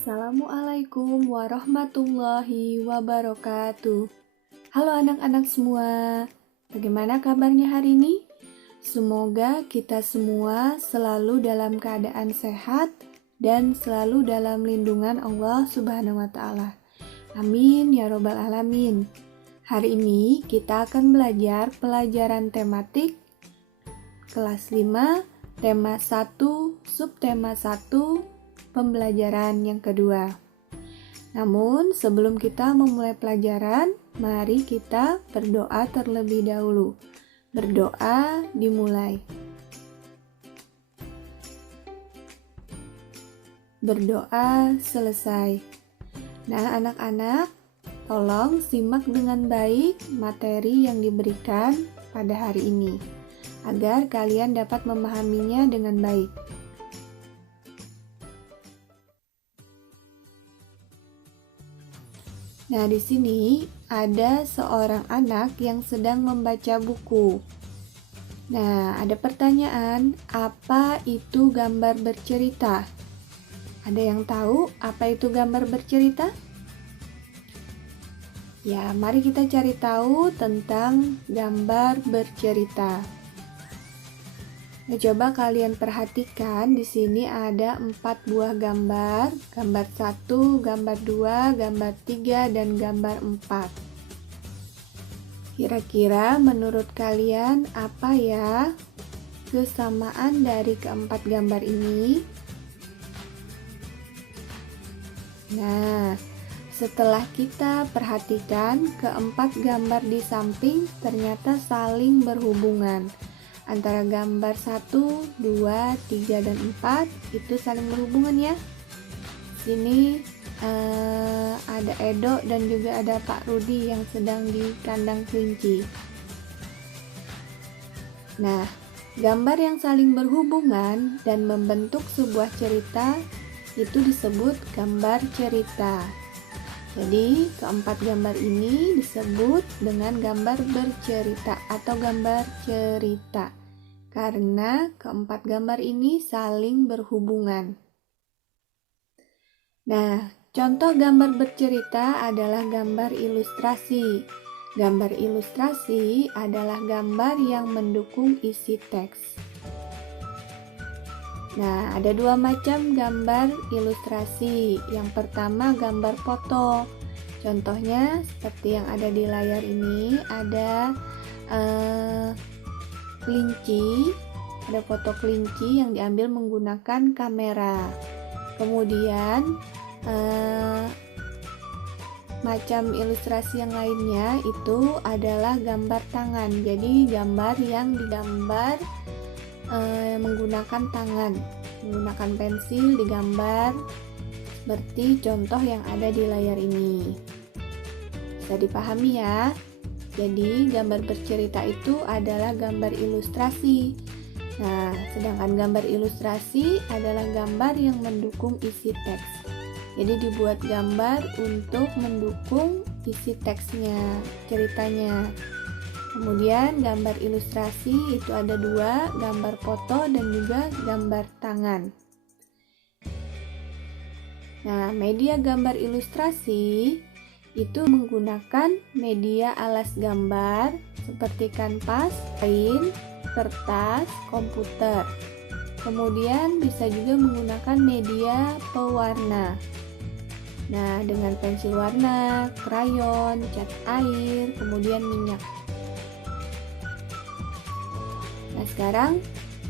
Assalamualaikum warahmatullahi wabarakatuh. Halo anak-anak semua, bagaimana kabarnya hari ini? Semoga kita semua selalu dalam keadaan sehat dan selalu dalam lindungan Allah Subhanahu wa Ta'ala. Amin ya Robbal 'Alamin. Hari ini kita akan belajar pelajaran tematik kelas 5, tema 1, subtema 1, pembelajaran yang kedua. Namun sebelum kita memulai pelajaran, mari kita berdoa terlebih dahulu. Berdoa dimulai. Berdoa selesai. Nah, anak-anak, tolong simak dengan baik materi yang diberikan pada hari ini, agar kalian dapat memahaminya dengan baik. Nah, di sini ada seorang anak yang sedang membaca buku. Nah, ada pertanyaan, apa itu gambar bercerita? Ada yang tahu apa itu gambar bercerita? Ya, mari kita cari tahu tentang gambar bercerita. Nah, coba kalian perhatikan, di sini ada 4 buah gambar, gambar 1, gambar 2, gambar 3, dan gambar 4. Kira-kira menurut kalian apa ya kesamaan dari keempat gambar ini? Nah, setelah kita perhatikan, keempat gambar di samping ternyata saling berhubungan. Antara gambar 1, 2, 3, dan 4 itu saling berhubungan ya. Sini ada Edo dan juga ada Pak Rudi yang sedang di kandang kelinci. Nah, gambar yang saling berhubungan dan membentuk sebuah cerita itu disebut gambar cerita. Jadi, keempat gambar ini disebut dengan gambar bercerita atau gambar cerita, karena keempat gambar ini saling berhubungan. Nah, contoh gambar bercerita adalah gambar ilustrasi. Gambar ilustrasi adalah gambar yang mendukung isi teks. Nah, ada 2 macam gambar ilustrasi. Yang pertama gambar foto. Contohnya seperti yang ada di layar ini, ada kelinci, ada foto kelinci yang diambil menggunakan kamera. Kemudian macam ilustrasi yang lainnya itu adalah gambar tangan. Jadi gambar yang digambar menggunakan tangan, menggunakan pensil digambar seperti contoh yang ada di layar ini. Bisa dipahami ya? Jadi gambar bercerita itu adalah gambar ilustrasi. Nah, sedangkan gambar ilustrasi adalah gambar yang mendukung isi teks. Jadi dibuat gambar untuk mendukung isi teksnya, ceritanya. Kemudian gambar ilustrasi itu ada 2, gambar foto dan juga gambar tangan. Nah, media gambar ilustrasi itu menggunakan media alas gambar seperti kanvas, kain, kertas, komputer. Kemudian bisa juga menggunakan media pewarna. Nah, dengan pensil warna, krayon, cat air, kemudian minyak. Nah, sekarang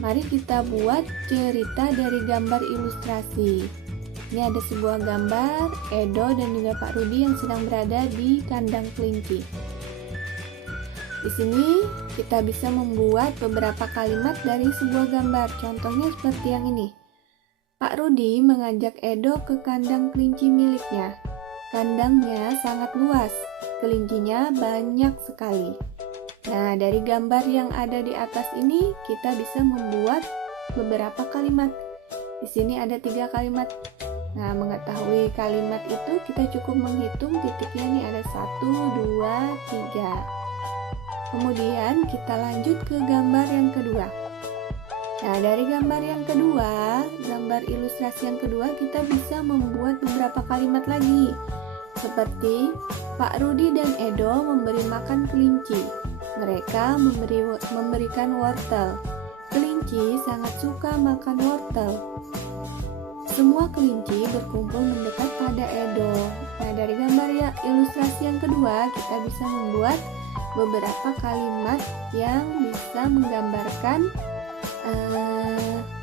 mari kita buat cerita dari gambar ilustrasi. Ini ada sebuah gambar Edo dan juga Pak Rudi yang sedang berada di kandang kelinci. Di sini kita bisa membuat beberapa kalimat dari sebuah gambar. Contohnya seperti yang ini. Pak Rudi mengajak Edo ke kandang kelinci miliknya. Kandangnya sangat luas, kelincinya banyak sekali. Nah, dari gambar yang ada di atas ini, kita bisa membuat beberapa kalimat. Di sini ada 3 kalimat. Nah, mengetahui kalimat itu, kita cukup menghitung titiknya nih, ada 1, 2, 3. Kemudian kita lanjut ke gambar yang kedua. Nah, dari gambar yang kedua, gambar ilustrasi yang kedua, kita bisa membuat beberapa kalimat lagi. Seperti, Pak Rudi dan Edo memberi makan kelinci. Mereka memberikan wortel. Kelinci sangat suka makan wortel. Semua kelinci berkumpul mendekat pada Edo. Nah, dari gambar ya ilustrasi yang kedua, kita bisa membuat beberapa kalimat yang bisa menggambarkan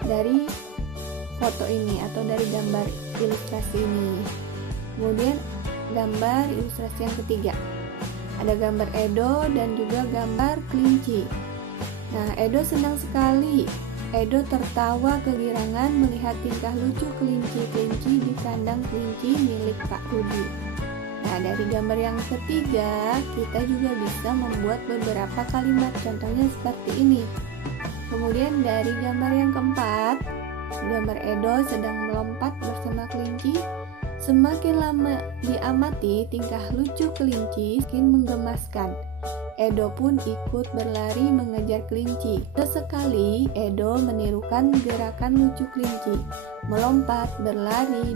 dari foto ini atau dari gambar ilustrasi ini. Kemudian gambar ilustrasi yang ketiga, ada gambar Edo dan juga gambar kelinci. Nah, Edo senang sekali. Edo tertawa kegirangan melihat tingkah lucu kelinci-kelinci di kandang kelinci milik Pak Rudi. Nah, dari gambar yang ketiga, kita juga bisa membuat beberapa kalimat, contohnya seperti ini. Kemudian dari gambar yang keempat, gambar Edo sedang melompat bersama kelinci. Semakin lama diamati, tingkah lucu kelinci semakin menggemaskan. Edo pun ikut berlari mengejar kelinci. Sesekali Edo menirukan gerakan lucu kelinci, melompat, berlari,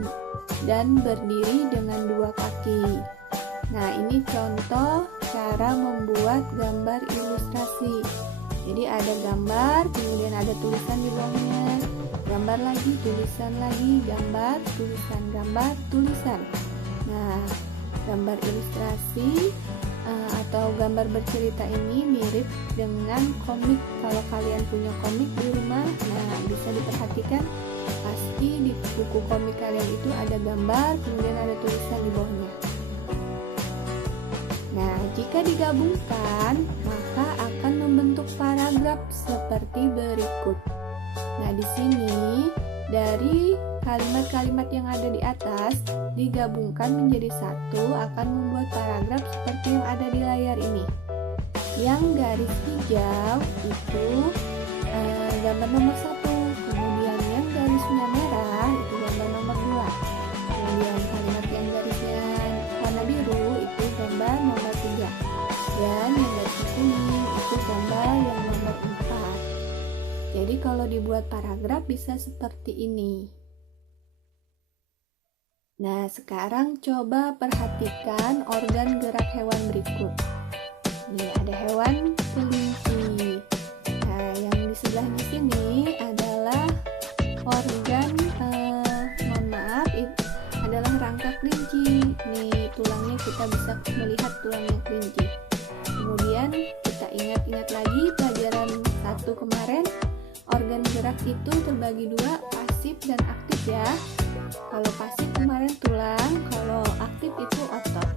dan berdiri dengan dua kaki. Nah, ini contoh cara membuat gambar ilustrasi. Jadi ada gambar, kemudian ada tulisan di bawahnya, gambar lagi, tulisan lagi, gambar, tulisan, gambar, tulisan. Nah, gambar ilustrasi atau gambar bercerita ini mirip dengan komik. Kalau kalian punya komik di rumah, nah bisa diperhatikan, pasti di buku komik kalian itu ada gambar, kemudian ada tulisan di bawahnya. Nah, jika digabungkan, maka akan membentuk paragraf seperti berikut. Nah, di sini dari kalimat-kalimat yang ada di atas digabungkan menjadi satu akan membuat paragraf seperti yang ada di layar ini. Yang garis hijau itu gambar nomor 1, kemudian yang garisnya merah itu gambar nomor 2, kemudian kalimat yang garisnya warna biru itu gambar nomor 3, dan yang garisnya kuning itu gambar yang nomor 4. Jadi kalau dibuat paragraf bisa seperti ini. Nah, sekarang coba perhatikan organ gerak hewan berikut. Ini ada hewan kelinci. Nah, yang di sebelahnya sini adalah organ, adalah rangka kelinci. Nih tulangnya, kita bisa melihat tulangnya kelinci. Kemudian kita ingat-ingat lagi pelajaran 1 kemarin, organ gerak itu terbagi 2, pasif dan aktif ya. Kalau pasif kemarin tulang, kalau aktif itu otot.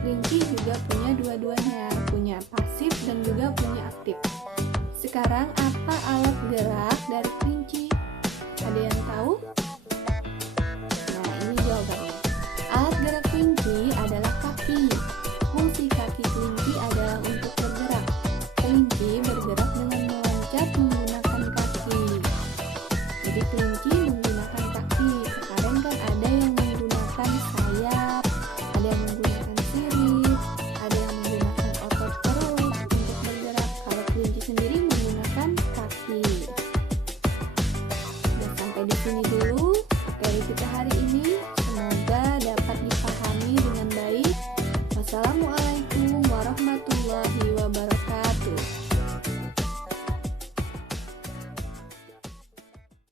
Kelinci juga punya dua-duanya, punya pasif dan juga punya aktif. Sekarang apa alat gerak dari kelinci? Ada yang tahu? Nah, ini jawabannya. Alat gerak kelinci adalah kaki. Fungsi kaki kelinci adalah untuk bergerak. Kelinci bergerak dengan meloncat menggunakan kaki. Jadi kelinci menggunakan kaki. Sekarang kan ada yang menggunakan sayap, ada yang menggunakan sirip, ada yang menggunakan otot perut untuk bergerak. Kalau kelinci sendiri menggunakan kaki. Nah, sampai di sini dulu materi kita hari ini.